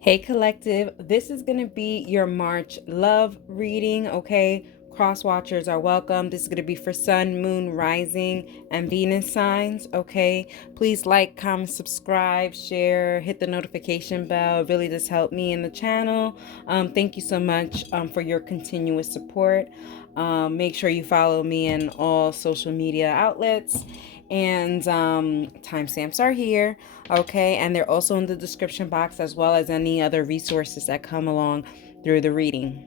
Hey collective, this is going to be your March love reading, okay? Cross watchers are welcome. This is going to be for Sun, Moon, Rising, and Venus signs, okay? Please like, comment, subscribe, share, hit the notification bell. It really does help me in the channel. Thank you so much for your continuous support. Make sure you follow me in all social media outlets. And timestamps are here, okay? And they're also in the description box, as well as any other resources that come along through the reading.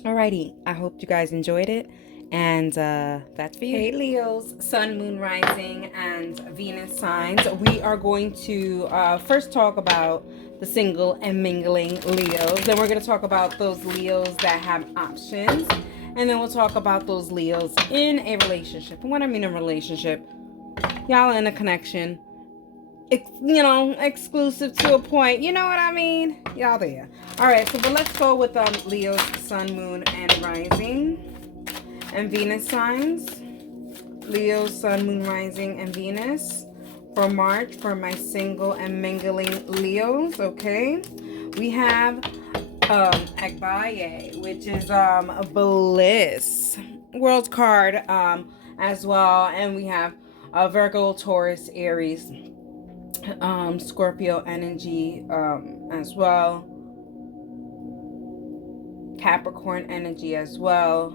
Alrighty, I hope you guys enjoyed it. And that's for you. Hey Leos, Sun, Moon, Rising, and Venus signs. We are going to first talk about the single and mingling Leos. Then we're going to talk about those Leos that have options. And then we'll talk about those Leos in a relationship. And what I mean in a relationship, y'all are in a connection, exclusive to a point. You know what I mean? Y'all there. All right, so but let's go with Leo's Sun, Moon, and Rising, and Venus signs. Leo's Sun, Moon, Rising, and Venus for March for my single and mingling Leos. Okay, we have Agbaye, which is bliss world card as well, and we have Virgo, Taurus, Aries, Scorpio energy as well, Capricorn energy as well,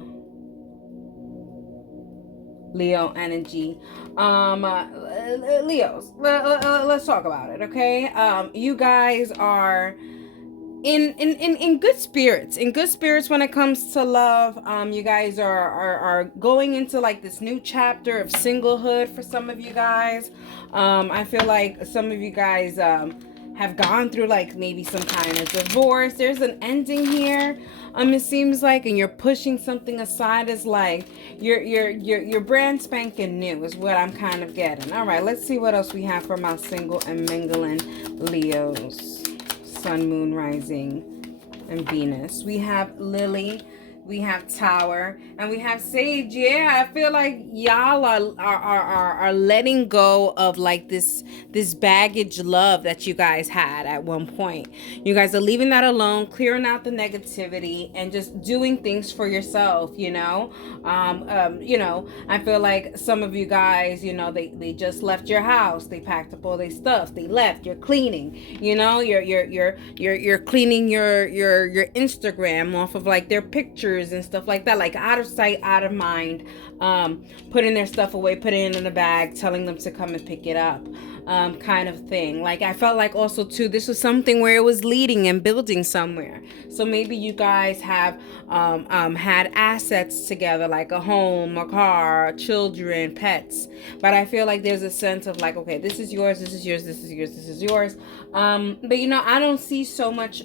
Leo energy. Leos, let's talk about it, okay? You guys are in good spirits, when it comes to love. You guys are going into like this new chapter of singlehood for some of you guys. I feel like some of you guys have gone through like maybe some kind of divorce. There's an ending here. It seems like, and you're pushing something aside as like you're brand spanking new is what I'm kind of getting. All right, let's see what else we have for my single and mingling Leos. Sun, Moon, Rising, and Venus. We have Lily, we have Tower, and we have Sage. Yeah, I feel like y'all are letting go of like this baggage love that you guys had at one point. You guys are leaving that alone, clearing out the negativity, and just doing things for yourself. I feel like some of you guys, they just left your house, they packed up all their stuff, they left. You're cleaning. You're cleaning your Instagram off of like their pictures and stuff like that, like out of sight, out of mind, putting their stuff away, putting it in a bag, telling them to come and pick it up, kind of thing. Like I felt like also too, this was something where it was leading and building somewhere. So maybe you guys have had assets together, like a home, a car, children, pets. But I feel like there's a sense of like, okay, this is yours, this is yours, this is yours, this is yours. But I don't see too much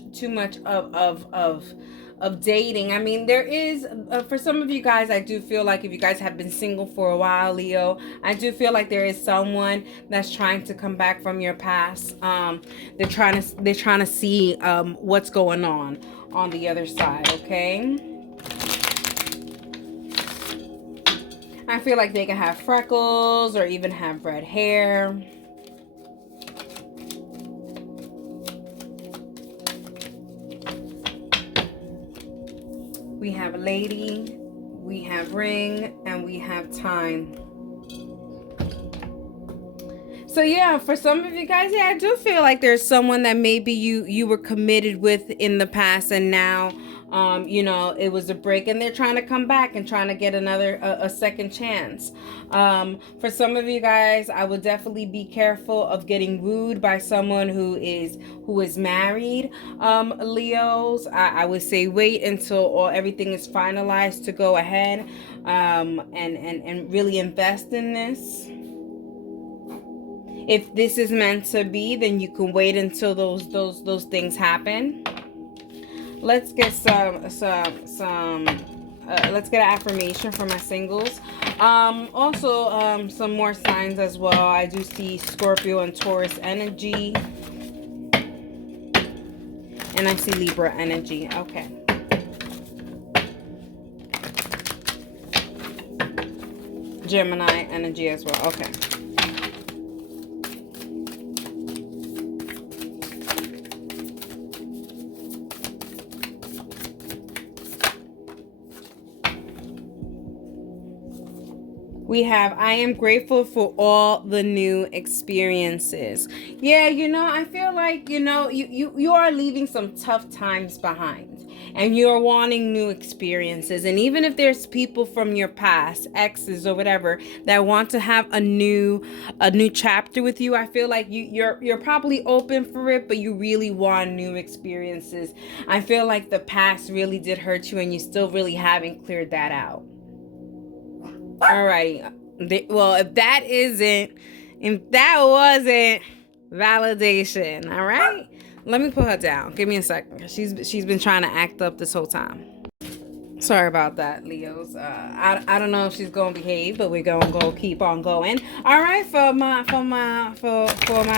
of dating. I mean, there is for some of you guys, I do feel like if you guys have been single for a while, Leo, I do feel like there is someone that's trying to come back from your past. They're trying to see what's going on the other side. Okay, I feel like they can have freckles or even have red hair. We have lady, we have ring, and we have time. So yeah, for some of you guys, yeah, I do feel like there's someone that maybe you were committed with in the past, and now it was a break, and they're trying to come back and trying to get a second chance. For some of you guys, I would definitely be careful of getting wooed by someone who is married. Leos, I would say wait until everything is finalized to go ahead and really invest in this. If this is meant to be, then you can wait until those things happen. Let's get let's get an affirmation for my singles. Also, some more signs as well. I do see Scorpio and Taurus energy, and I see Libra energy. Okay. Gemini energy as well. Okay. We have, I am grateful for all the new experiences. Yeah, I feel like, you are leaving some tough times behind, and you're wanting new experiences. And even if there's people from your past, exes or whatever, that want to have a new chapter with you, I feel like you're probably open for it, but you really want new experiences. I feel like the past really did hurt you, and you still really haven't cleared that out. Alrighty. Well, if that wasn't validation, all right. Let me put her down. Give me a second. She's been trying to act up this whole time. Sorry about that, Leos. I don't know if she's gonna behave, but we're gonna go keep on going. All right, for my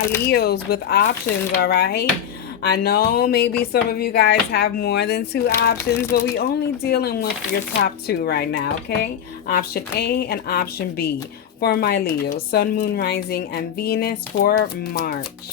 Leos with options. All right. I know maybe some of you guys have more than 2 options, but we only dealing with your top 2 right now, okay? Option A and option B for my Leo, Sun, Moon, Rising, and Venus for March.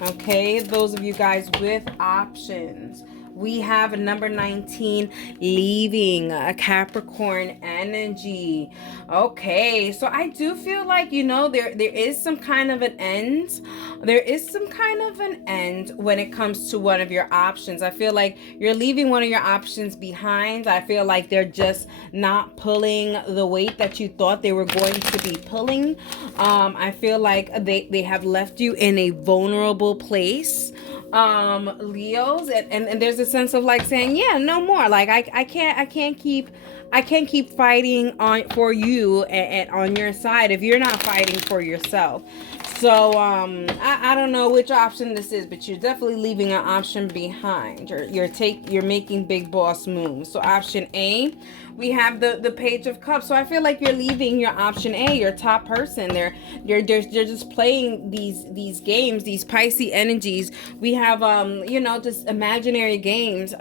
Okay, those of you guys with options. We have number 19, leaving, a Capricorn energy. Okay, so I do feel like, there is some kind of an end. There is some kind of an end when it comes to one of your options. I feel like you're leaving one of your options behind. I feel like they're just not pulling the weight that you thought they were going to be pulling. I feel like they have left you in a vulnerable place, Leos, and there's a sense of like saying, yeah, no more. Like I can't keep fighting for you and on your side if you're not fighting for yourself. So I don't know which option this is, but you're definitely leaving an option behind. You're making big boss moves. So option A, we have the Page of Cups. So I feel like you're leaving your option A, your top person. They're just playing these games, these Pisces energies. We have just imaginary games,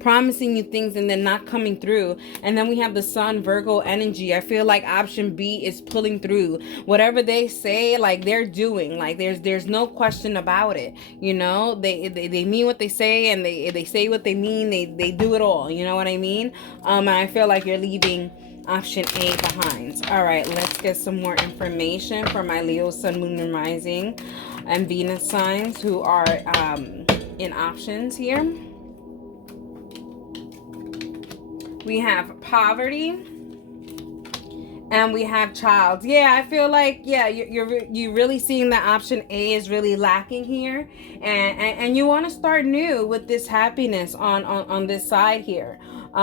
promising you things and then not coming through. And then we have the Sun, Virgo energy. I feel like option B is pulling through. Whatever they say, like they're doing. Like there's no question about it. They mean what they say, and they say what they mean. They do it all. You know what I mean? And I feel like you're leaving option A behind. All right, let's get some more information for my Leo, Sun, Moon, and Rising, and Venus signs who are in options here. We have poverty, and we have child. Yeah, I feel like, yeah, you're really seeing that option A is really lacking here, and you want to start new with this happiness on this side here. We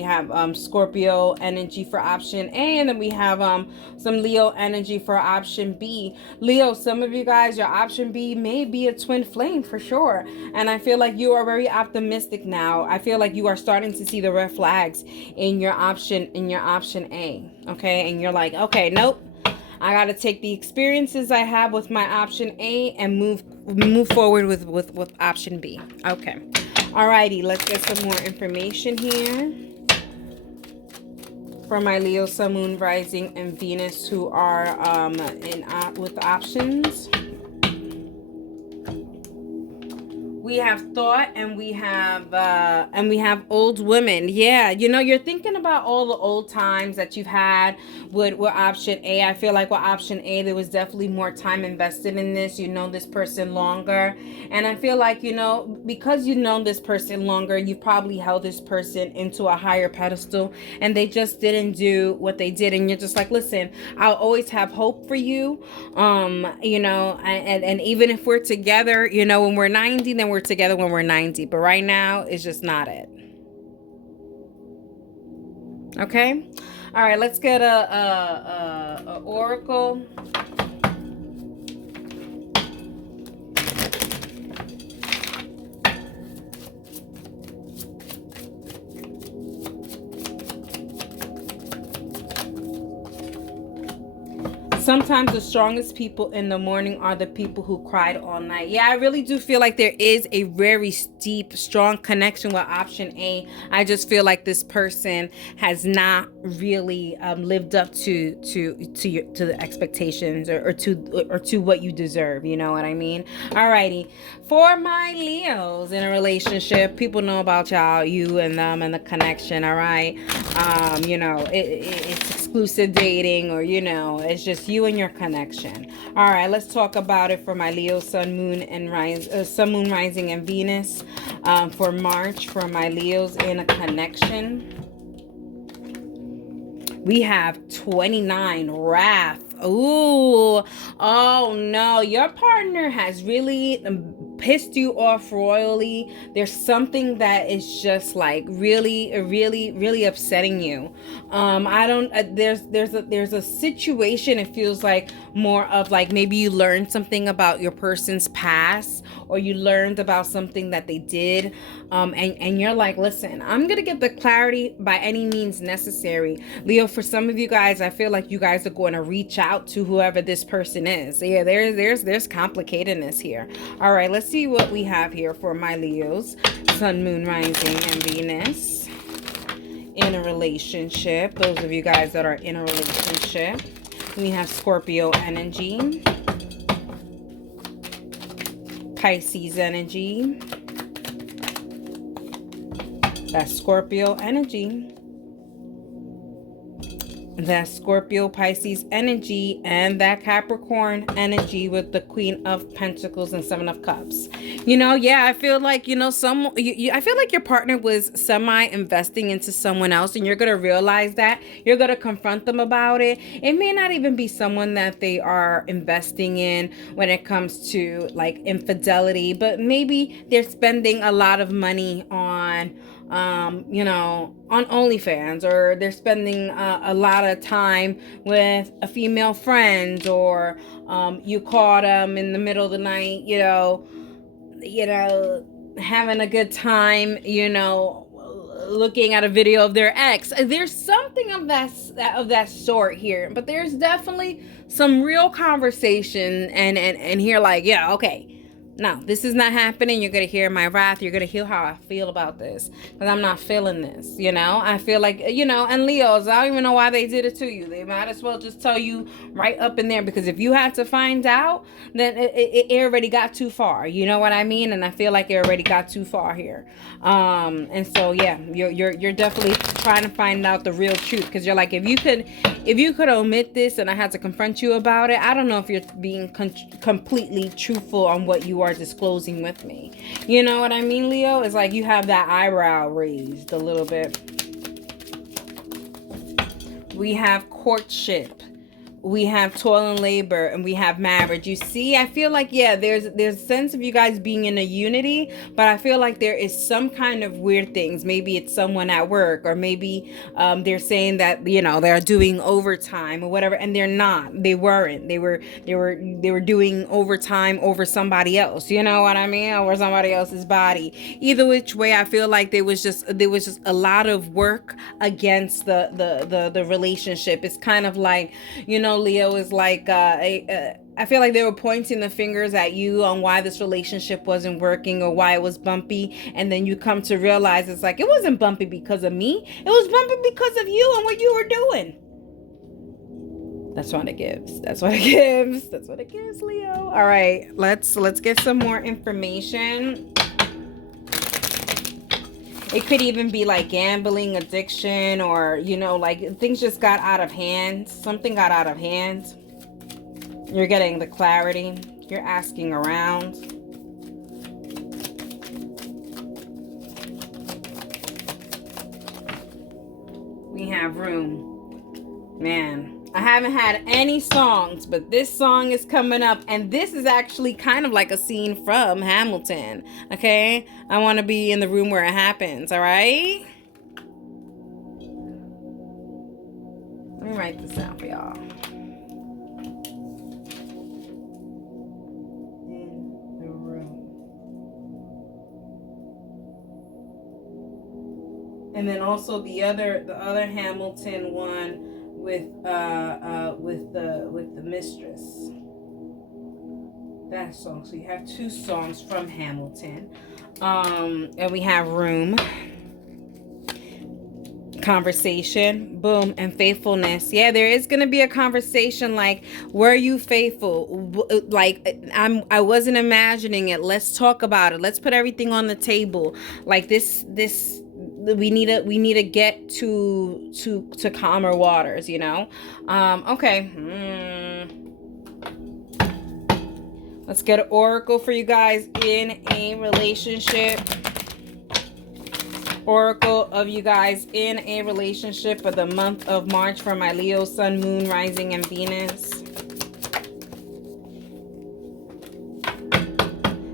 have Scorpio energy for option A, and then we have some Leo energy for option B. Leo, some of you guys, your option B may be a twin flame for sure, and I feel like you are very optimistic now. I feel like you are starting to see the red flags in your option A, okay? And you're like, okay, nope, I got to take the experiences I have with my option A and move forward with option B. Okay. Alrighty, let's get some more information here for my Leo, Sun, Moon, Rising, and Venus who are with options. We have thought, and we have old women. Yeah, you're thinking about all the old times that you've had with option A. I feel like with option A, there was definitely more time invested in this. You know this person longer, and I feel like because you know this person longer, you've probably held this person into a higher pedestal, and they just didn't do what they did, and you're just like, listen, I'll always have hope for you. And even if we're together, when we're 90, then we're together when we're 90, but right now it's just not it. Okay, all right, let's get a oracle. Sometimes the strongest people in the morning are the people who cried all night. Yeah, I really do feel like there is a very steep, strong connection with option A. I just feel like this person has not really lived up to the expectations, or to what you deserve. You know what I mean? Alrighty, for my Leos in a relationship, people know about y'all, you and them, and the connection. All right, it's exclusive dating, or it's just you and your connection. All right, let's talk about it for my Leo, sun, moon, and sun, moon, rising, and Venus for March for my Leos in a connection. We have 29, wrath. Ooh, oh no, your partner has really pissed you off royally. There's something that is just like really upsetting you. I don't there's a situation, it feels like more of like maybe you learned something about your person's past, or you learned about something that they did, and you're like, listen, I'm gonna get the clarity by any means necessary. Leo, for some of you guys, I feel like you guys are going to reach out to whoever this person is. Yeah, there's complicatedness here. All right, let's see what we have here for my Leos, sun, moon, rising, and Venus in a relationship. Those of you guys that are in a relationship, we have Scorpio energy, Pisces energy. That's Scorpio energy. That Scorpio, Pisces energy, and that Capricorn energy with the Queen of Pentacles and Seven of Cups. I feel like, I feel like your partner was semi-investing into someone else, and you're going to realize that. You're going to confront them about it. It may not even be someone that they are investing in when it comes to like infidelity, but maybe they're spending a lot of money on on OnlyFans, or they're spending a lot of time with a female friend, or you caught them in the middle of the night, having a good time, looking at a video of their ex. There's something of that sort here, but there's definitely some real conversation, and here, like, yeah, okay. No, this is not happening. You're going to hear my wrath. You're going to hear how I feel about this. Because I'm not feeling this, I feel like, and Leos, I don't even know why they did it to you. They might as well just tell you right up in there. Because if you had to find out, then it already got too far. You know what I mean? And I feel like it already got too far here. And so, yeah, you're definitely trying to find out the real truth. Because you're like, if you could omit this and I had to confront you about it, I don't know if you're being completely truthful on what you are disclosing with me. You know what I mean, Leo? It's like you have that eyebrow raised a little bit. We have courtship, we have toil and labor, and we have marriage. You see, I feel like, yeah, there's a sense of you guys being in a unity, but I feel like there is some kind of weird things. Maybe it's someone at work, or maybe they're saying that they're doing overtime or whatever, and they're not. They weren't. They were doing overtime over somebody else. You know what I mean? Over somebody else's body. Either which way, I feel like there was just a lot of work against the relationship. It's kind of like, Leo is like I feel like they were pointing the fingers at you on why this relationship wasn't working, or why it was bumpy, and then you come to realize it's like, it wasn't bumpy because of me, it was bumpy because of you and what you were doing. That's what it gives. That's what it gives. That's what it gives, Leo. All right, let's get some more information. It could even be like gambling, addiction, or, like things just got out of hand. Something got out of hand. You're getting the clarity. You're asking around. We have room. Man, I haven't had any songs, but this song is coming up, and this is actually kind of like a scene from Hamilton. Okay, I want to be in the room where it happens. All right, let me write this down for y'all. In the room. And then also the other Hamilton one with the mistress. That song. So you have 2 songs from Hamilton. And we have room, conversation, boom, and faithfulness. Yeah, there is going to be a conversation like, were you faithful? Like, I wasn't imagining it. Let's talk about it. Let's put everything on the table. Like this we need to get to calmer waters, you know. Okay. Let's get an oracle for you guys in a relationship. Oracle of you guys in a relationship for the month of March for my Leo, Sun, Moon, Rising, and Venus.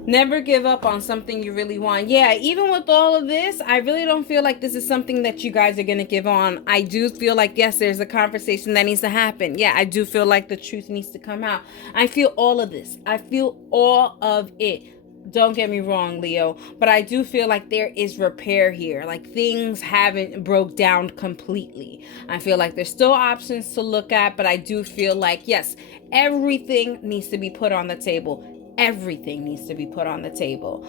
Never give up on something you really want. Yeah, even with all of this, I really don't feel like this is something that you guys are going to give on. I do feel like, yes, there's a conversation that needs to happen. Yeah, I do feel like the truth needs to come out. I feel all of this. I feel all of it. Don't get me wrong, Leo, but I do feel like there is repair here. Like things haven't broke down completely. I feel like there's still options to look at, but I do feel like, yes, everything needs to be put on the table. Everything needs to be put on the table.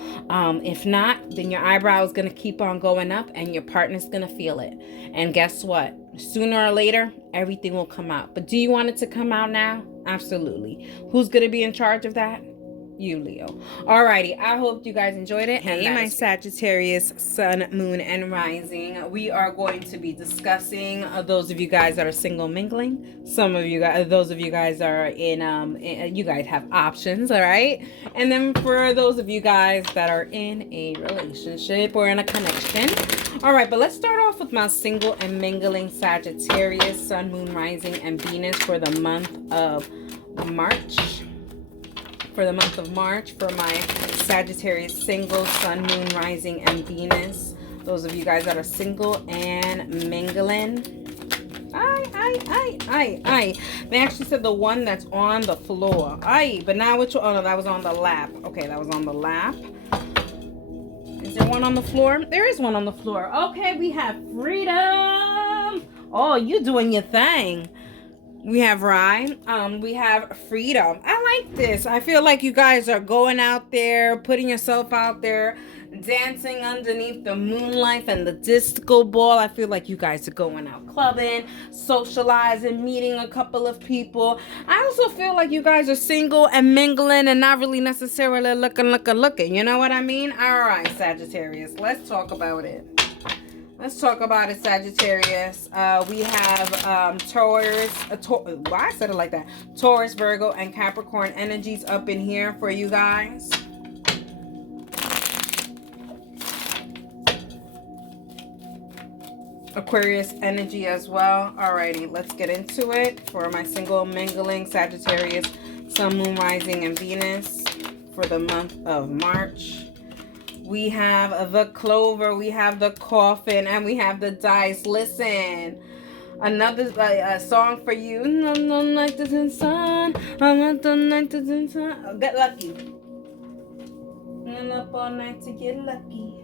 If not, then your eyebrow is going to keep on going up and your partner's going to feel it. And guess what? Sooner or later, everything will come out. But do you want it to come out now? Absolutely. Who's going to be in charge of that? You, Leo. Alrighty, I hope you guys enjoyed it. Hey, my Sagittarius, Sun, Moon, and Rising. We are going to be discussing those of you guys that are single mingling. Some of you guys, those of you guys are you guys have options, all right? And then for those of you guys that are in a relationship or in a connection. All right, but let's start off with my single and mingling Sagittarius, Sun, Moon, Rising, and Venus for the month of March. For the month of March, for my Sagittarius single, Sun, Moon, Rising, and Venus. Those of you guys that are single and mingling. They actually said the one that's on the floor. But now which one? Oh, no, that was on the lap. Okay, that was on the lap. Is there one on the floor? There is one on the floor. Okay, we have freedom. Oh, you doing your thing. We have Rye. We have freedom. I like this. I feel like you guys are going out there, putting yourself out there, dancing underneath the moonlight and the disco ball. I feel like you guys are going out clubbing, socializing, meeting a couple of people. I also feel like you guys are single and mingling and not really necessarily looking. You know what I mean? All right, Sagittarius. Let's talk about it. Let's talk about it, Sagittarius. We have Taurus. Why I said it like that? Taurus, Virgo, and Capricorn energies up in here for you guys. Aquarius energy as well. Alrighty, let's get into it for my single mingling Sagittarius, Sun, Moon, Rising, and Venus for the month of March. We have the clover, we have the coffin, and we have the dice. Listen, another song for you. No night isn't sun. I want the night isn't sun. Get lucky. And up all night to get lucky.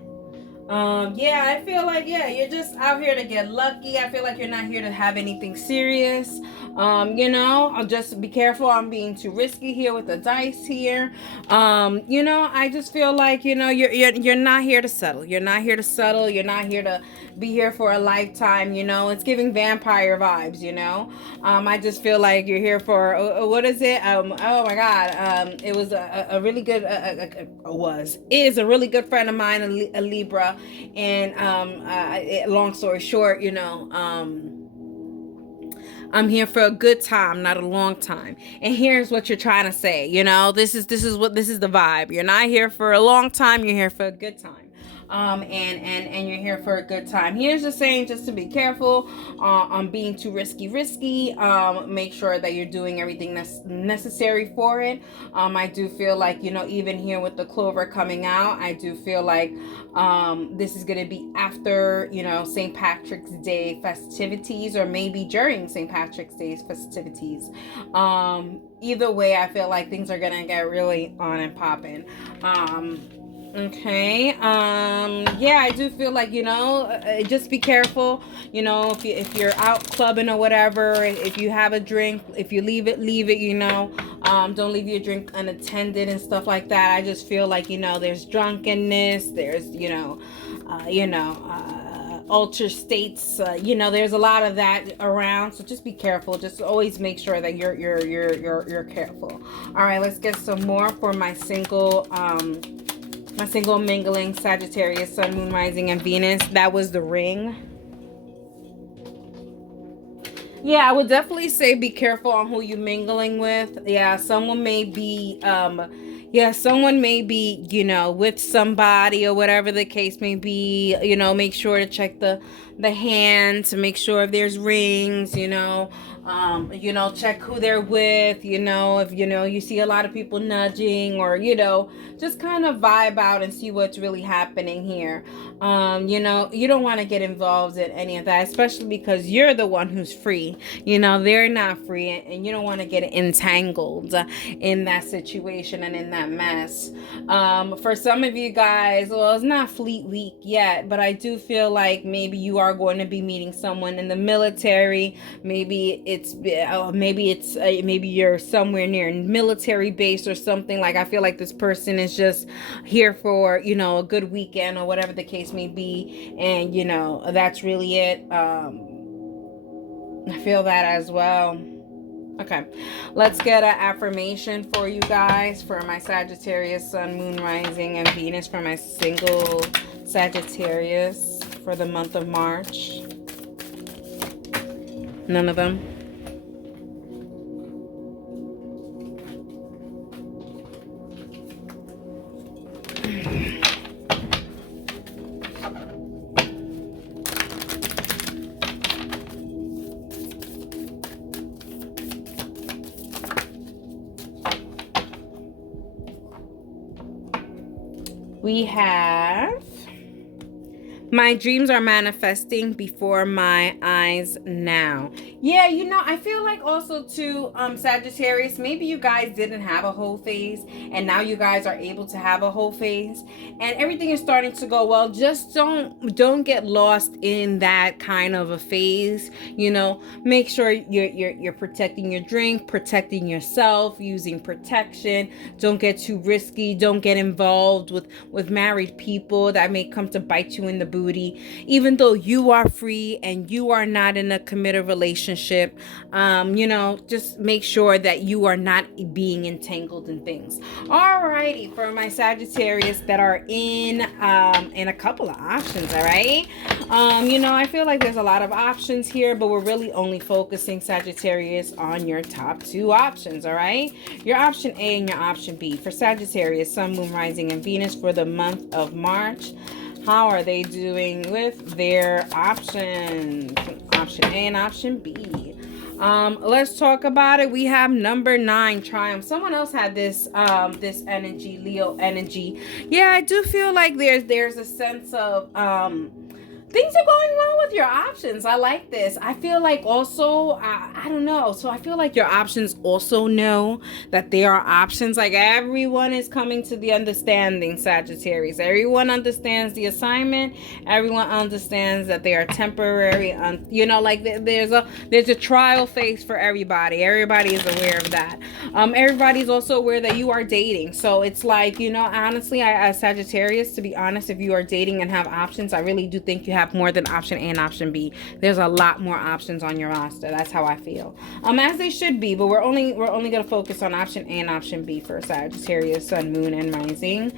Yeah, I feel like, you're just out here to get lucky. I feel like you're not here to have anything serious. I'll just be careful. I'm being too risky here with the dice here. I just feel like, you're not here to settle. You're not here to settle. You're not here to be here for a lifetime. It's giving vampire vibes, I just feel like you're here for, what is it? Oh my God. It was a really good, is a really good friend of mine, a Libra. And long story short, I'm here for a good time, not a long time. And here's what you're trying to say, this is the vibe. You're not here for a long time, you're here for a good time. And you're here for a good time. Here's the saying, just to be careful on being too risky. Make sure that you're doing everything that's necessary for it. I do feel like, even here with the clover coming out, I do feel like this is going to be after, St. Patrick's Day festivities, or maybe during St. Patrick's Day festivities. Either way, I feel like things are going to get really on and popping. Okay. Yeah, I do feel like, just be careful. If you're out clubbing or whatever, if you have a drink, if you leave it, leave it. Don't leave your drink unattended and stuff like that. I just feel like, there's drunkenness, there's, alter states. There's a lot of that around. So just be careful. Just always make sure that you're careful. All right, let's get some more for my single mingling Sagittarius, Sun, Moon, Rising, and Venus. That was the ring. Yeah, I would definitely say be careful on who you're mingling with. Yeah, someone may be, with somebody or whatever the case may be. Make sure to check the hand to make sure if there's rings, check who they're with, if you see a lot of people nudging, or just kind of vibe out and see what's really happening here. You don't want to get involved in any of that, especially because you're the one who's free. They're not free, and you don't want to get entangled in that situation and in that mess. For some of you guys, well, it's not Fleet Week yet, but I do feel like maybe you are going to be meeting someone in the military. Maybe you're somewhere near a military base or something. Like, I feel like this person is just here for a good weekend or whatever the case may be, and that's really it. I feel that as well. Okay, let's get an affirmation for you guys, for my Sagittarius, Sun, Moon, Rising, and Venus, for my single Sagittarius for the month of March. None of them. We have, my dreams are manifesting before my eyes now. Yeah, I feel like also too, Sagittarius, maybe you guys didn't have a whole phase, and now you guys are able to have a whole phase, and everything is starting to go well. Just don't get lost in that kind of a phase. Make sure you're protecting your drink, protecting yourself, using protection. Don't get too risky. Don't get involved with married people that may come to bite you in the booty, even though you are free and you are not in a committed relationship. Just make sure that you are not being entangled in things. Alrighty, for my Sagittarius that are in a couple of options. All right. I feel like there's a lot of options here, but we're really only focusing, Sagittarius, on your top two options. All right, your option A and your option B. For Sagittarius, Sun, Moon, Rising, and Venus for the month of March, how are they doing with their options? Option A and option B. Let's talk about it. We have number 9, Triumph. Someone else had this energy, Leo energy. Yeah, I do feel like there's a sense of things are going well with your options. I like this. I feel like also, I don't know. So I feel like your options also know that there are options. Like, everyone is coming to the understanding, Sagittarius. Everyone understands the assignment. Everyone understands that they are temporary. There's a trial phase for everybody. Everybody is aware of that. Everybody's also aware that you are dating. So it's like, honestly, as Sagittarius, to be honest, if you are dating and have options, I really do think you have more than option A and option B. There's a lot more options on your roster. That's how I feel. As they should be, but we're only going to focus on option A and option B for Sagittarius, Sun, Moon, and Rising.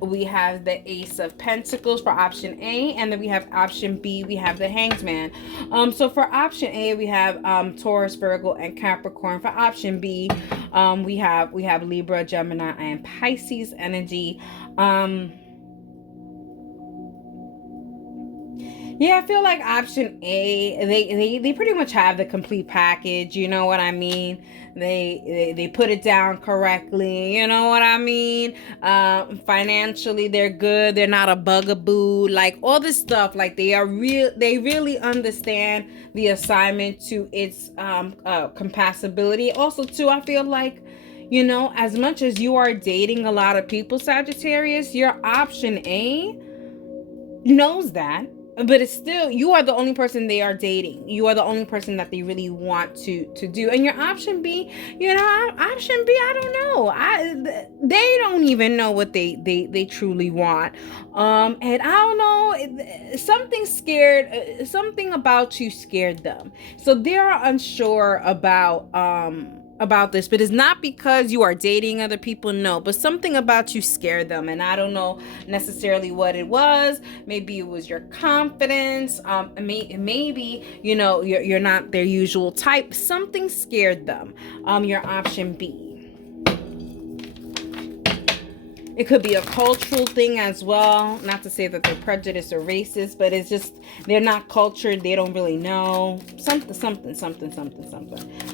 We have the Ace of Pentacles for option A, and then we have option B. We have the Hanged Man. So for option A, we have Taurus, Virgo, and Capricorn. For option B, we have Libra, Gemini, and Pisces energy. Yeah, I feel like option A, they pretty much have the complete package. You know what I mean? They put it down correctly. You know what I mean? Financially, they're good. They're not a bugaboo. Like, all this stuff. Like, they really understand the assignment to its compatibility. Also, too, I feel like, you know, as much as you are dating a lot of people, Sagittarius, your option A knows that, but it's still, you are the only person they are dating. You are the only person that they really want to do. And your option B, you know, option B, I don't know. They don't even know what they truly want. And I don't know, something scared, something about you scared them, so they are unsure about this. But it's not because you are dating other people, no, but something about you scared them. And I don't know necessarily what it was. Maybe it was your confidence. Maybe, you know, you're not their usual type. Something scared them. Your option B. It could be a cultural thing as well. Not to say that they're prejudiced or racist, but it's just they're not cultured. They don't really know. Something.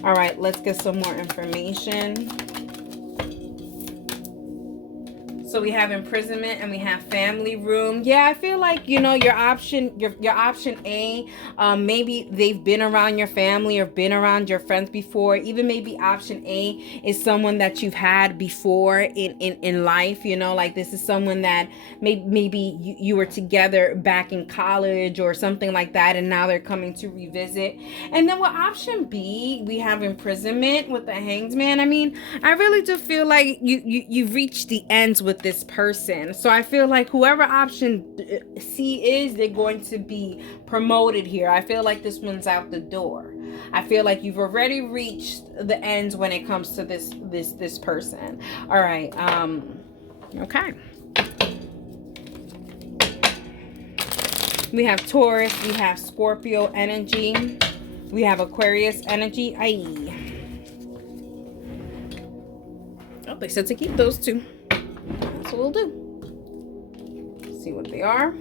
All right, let's get some more information. So we have imprisonment and we have family room. Yeah, I feel like, you know, your option A, maybe they've been around your family or been around your friends before. Even maybe option A is someone that you've had before in life, you know, like this is someone that maybe you were together back in college or something like that, and now they're coming to revisit. And then with option B, we have imprisonment with the Hanged Man. I mean, I really do feel like you've reached the ends with this person. So I feel like whoever option C is, they're going to be promoted here. I feel like this one's out the door. I feel like you've already reached the ends when it comes to this person. All right. Okay. We have Taurus, we have Scorpio energy, we have Aquarius energy. Oh, they said to keep those two. That's what we'll do. Let's see what they are.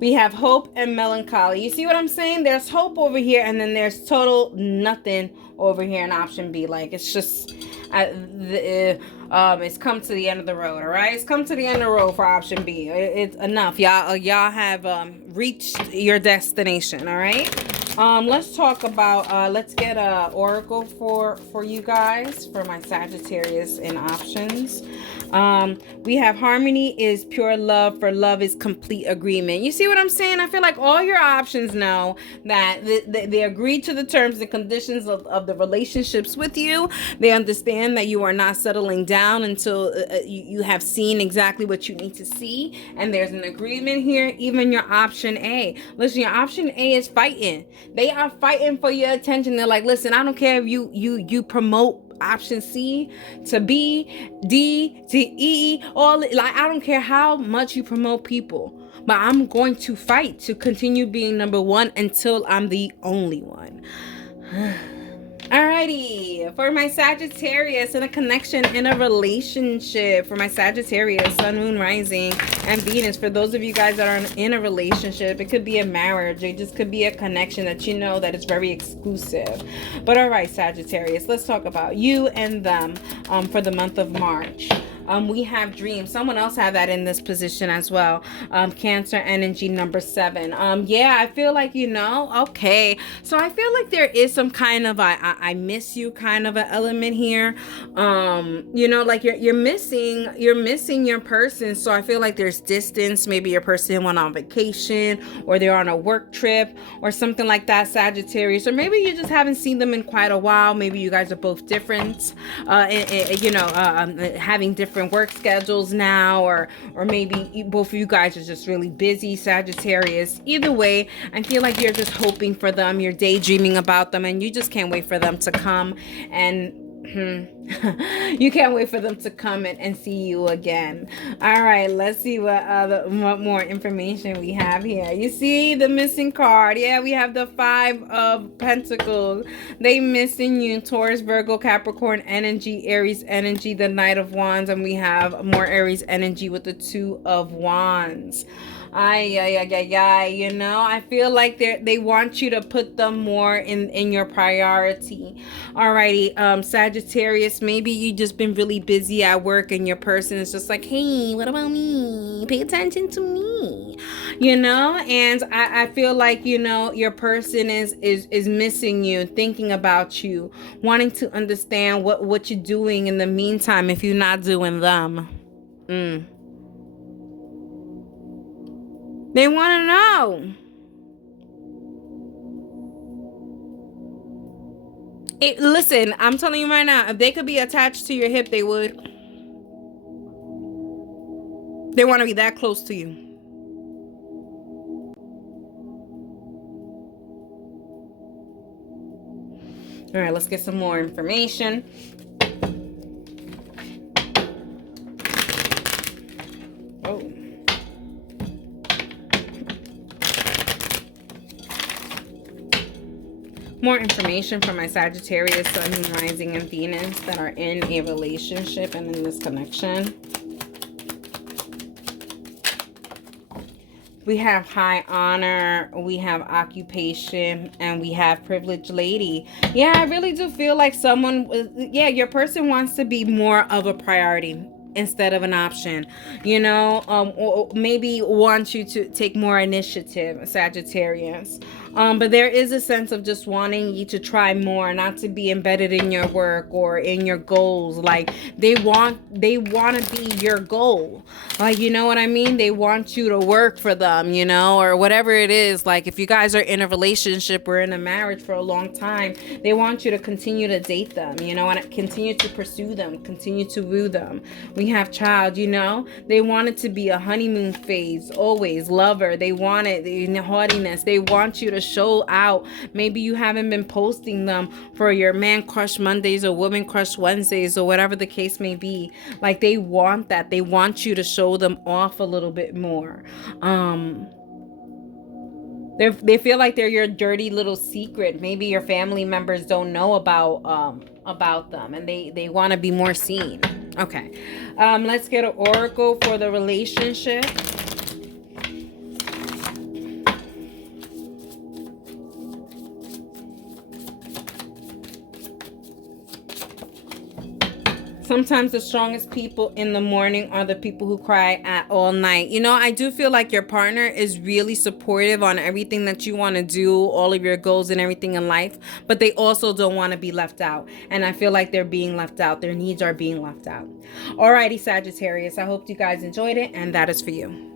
We have hope and melancholy. You see what I'm saying? There's hope over here, and then there's total nothing over here in option B. Like, it's just it's come to the end of the road. All right, it's come to the end of the road for option B. It's enough. Y'all have reached your destination. All right. Let's talk about, let's get a oracle for you guys, for my Sagittarius in options. We have harmony is pure love, for love is complete agreement. You see what I'm saying? I feel like all your options know that they agree to the terms and conditions of the relationships with you. They understand that you are not settling down until you have seen exactly what you need to see. And there's an agreement here. Even your option A. Listen, your option A is fighting. They are fighting for your attention. They're like, listen, I don't care if you promote option C to B, D to E, all, like, I don't care how much you promote people, but I'm going to fight to continue being number one until I'm the only one. Alrighty, for my Sagittarius in a connection, in a relationship, for my Sagittarius, Sun, Moon, Rising, and Venus, for those of you guys that are in a relationship, it could be a marriage, it just could be a connection that you know that is very exclusive. But alright, Sagittarius, let's talk about you and them for the month of March. We have dreams. Someone else had that in this position as well. Cancer energy number 7. Yeah, I feel like, you know, okay. So I feel like there is some kind of I miss you kind of an element here. You know, like you're missing your person. So I feel like there's distance. Maybe your person went on vacation, or they're on a work trip or something like that, Sagittarius. Or maybe you just haven't seen them in quite a while. Maybe you guys are both different, you know, having different work schedules now, or maybe both of you guys are just really busy, Sagittarius. Either way, I feel like you're just hoping for them, you're daydreaming about them, and you just can't wait for them to come and you can't wait for them to come and see you again. All right, let's see what more information we have here. You see the missing card. Yeah, we have the 5 of Pentacles. They missing you. Taurus, Virgo, Capricorn energy, Aries energy, the Knight of Wands, and we have more Aries energy with the 2 of Wands. You know, I feel like they want you to put them more in your priority. Alrighty, Sagittarius Sagittarius, maybe you just been really busy at work and your person is just like, hey, what about me? Pay attention to me, and I feel like, your person is missing you, thinking about you, wanting to understand what you're doing in the meantime if you're not doing them. They want to know. Listen, I'm telling you right now, if they could be attached to your hip, they would. They want to be that close to you. All right, let's get some more information. Oh. More information for my Sagittarius, Sun, Moon, Rising, and Venus that are in a relationship and in this connection. We have high honor, we have occupation, and we have privileged lady. Yeah, I really do feel like your person wants to be more of a priority instead of an option, or maybe want you to take more initiative, Sagittarius. But there is a sense of just wanting you to try more, not to be embedded in your work or in your goals. Like they want to be your goal. Like, you know what I mean? They want you to work for them, or whatever it is. Like if you guys are in a relationship or in a marriage for a long time, they want you to continue to date them, and continue to pursue them, continue to woo them. We have child, they want it to be a honeymoon phase, always lover. They want it, the haughtiness. They want you to show out. Maybe you haven't been posting them for your man crush Mondays or woman crush Wednesdays or whatever the case may be. Like they want that. They want you to show them off a little bit more. They feel like they're your dirty little secret. Maybe your family members don't know about them, and they want to be more seen. Okay, let's get an oracle for the relationship. Sometimes the strongest people in the morning are the people who cry at all night. I do feel like your partner is really supportive on everything that you want to do, all of your goals and everything in life, but they also don't want to be left out. And I feel like they're being left out. Their needs are being left out. Alrighty, Sagittarius. I hope you guys enjoyed it, and that is for you.